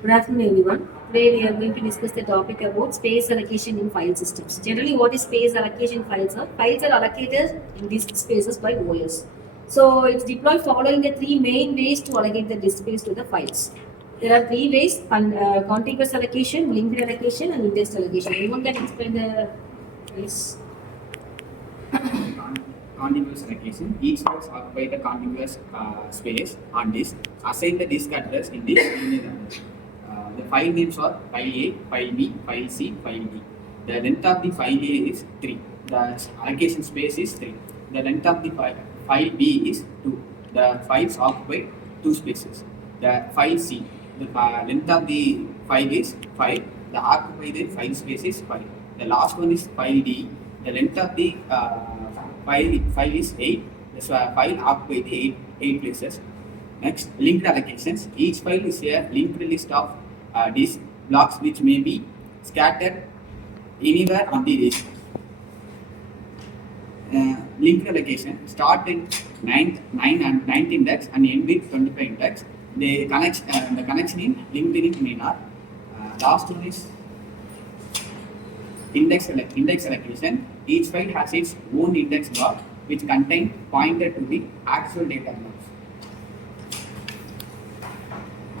Good afternoon, everyone. Today we are going to discuss the topic about space allocation in file systems. Generally, what is space allocation files are? Files are allocated in disk spaces by OS. So it's deployed following the three main ways to allocate the disk space to the files. There are three ways: contiguous allocation, linked allocation, and indexed allocation. Anyone can explain the ways? Contiguous allocation. Each file occupy the contiguous space on disk. Assign the disk address in this linear order. The file names are file A, file B, file C, file D. The length of the file A is 3. The allocation space is 3. The length of the file B is 2. The files occupy 2 spaces. The file C, the length of the file is 5. The occupied file space is 5. The last one is file D. The length of the file is 8. The file occupies the 8 places. Next, linked allocations. Each file is a linked list of disk blocks which may be scattered anywhere on the disk. Linked allocation start with 9 and 9th index and end with 25 index. The connection in linked in linear. Last one is index allocation. Each file has its own index block which contain pointer to the actual data blocks.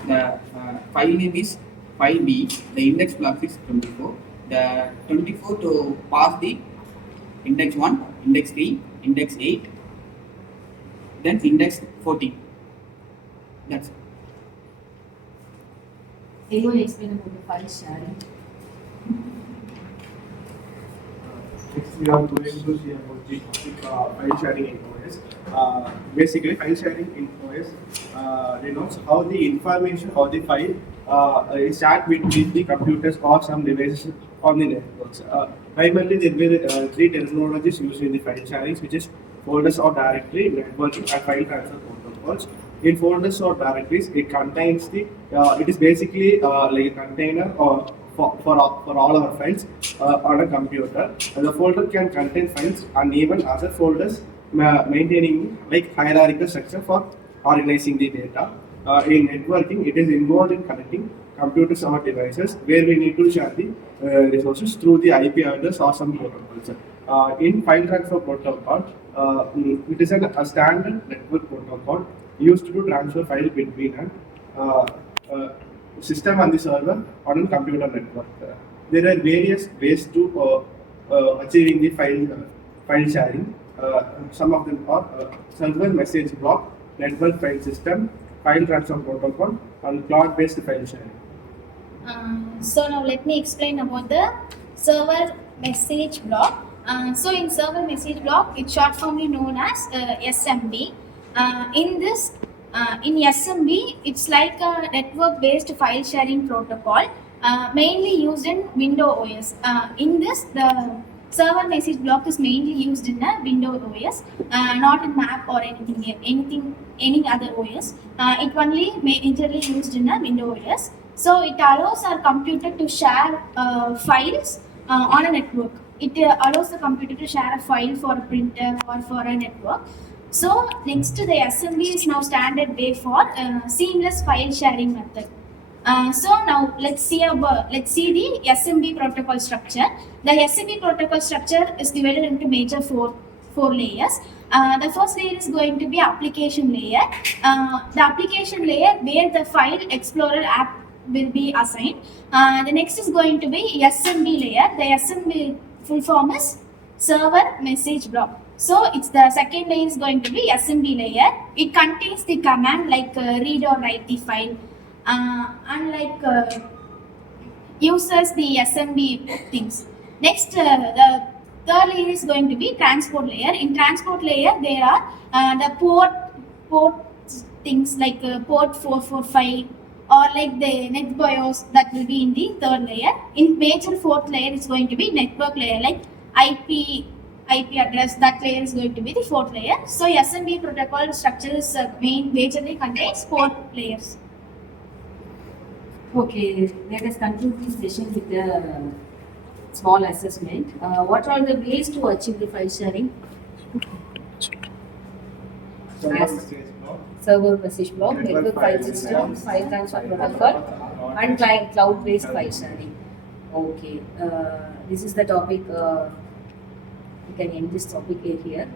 The file name is file B. The index block is 24. The 24 to pass the index 1, index 3, index 8, then index 14. That's it. Anyone explain about the file sharing? Next, we are going to see about the topic file sharing in OS. Basically, file sharing in OS denotes how the information or the file is shared between the computers or some devices on the networks. Primarily, there were three terminologies used in the file sharing, which is folders or directory, networking, and file transfer protocols. In folders or directories, it contains the it is basically like a container or for all our files on a computer. The folder can contain files and even other folders maintaining like hierarchical structure for organizing the data. In networking, it is involved in connecting computers or devices where we need to share the resources through the IP address or some protocols. In file transfer protocol, it is a standard network protocol used to transfer file between an system and the server on a computer network. There are various ways to achieving the file sharing. Some of them are server message block, network file system, file transfer protocol, and cloud-based file sharing. So now let me explain about the server message block. So in server message block, it's short formly known as SMB. In SMB, it's like a network-based file sharing protocol, mainly used in Windows OS. In this, the server message block is mainly used in a Windows OS, not in Mac or any other OS. It only majorly used in a Windows OS. So it allows our computer to share files on a network. It allows the computer to share a file for a printer or for a network. So next to the assembly is now standard way for seamless file sharing method. So now let's see the SMB protocol structure. The SMB protocol structure is divided into major four layers. The first layer is going to be application layer. The application layer where the file explorer app will be assigned. The next is going to be SMB layer. The SMB full form is server message block. So it's the second layer is going to be SMB layer. It contains the command like read or write the file. Unlike uses the SMB things. Next, the third layer is going to be transport layer. In transport layer, there are the port things like port 445 or like the net BIOS that will be in the third layer. In major fourth layer, it's going to be network layer like IP address. That layer is going to be the fourth layer. So SMB protocol structure is majorly contains 4 layers. Okay, let us conclude this session with a small assessment. What are the ways to achieve the file sharing? Server message block, network file system, file transfer protocol, and cloud-based file sharing. Okay, this is the topic. We can end this topic here.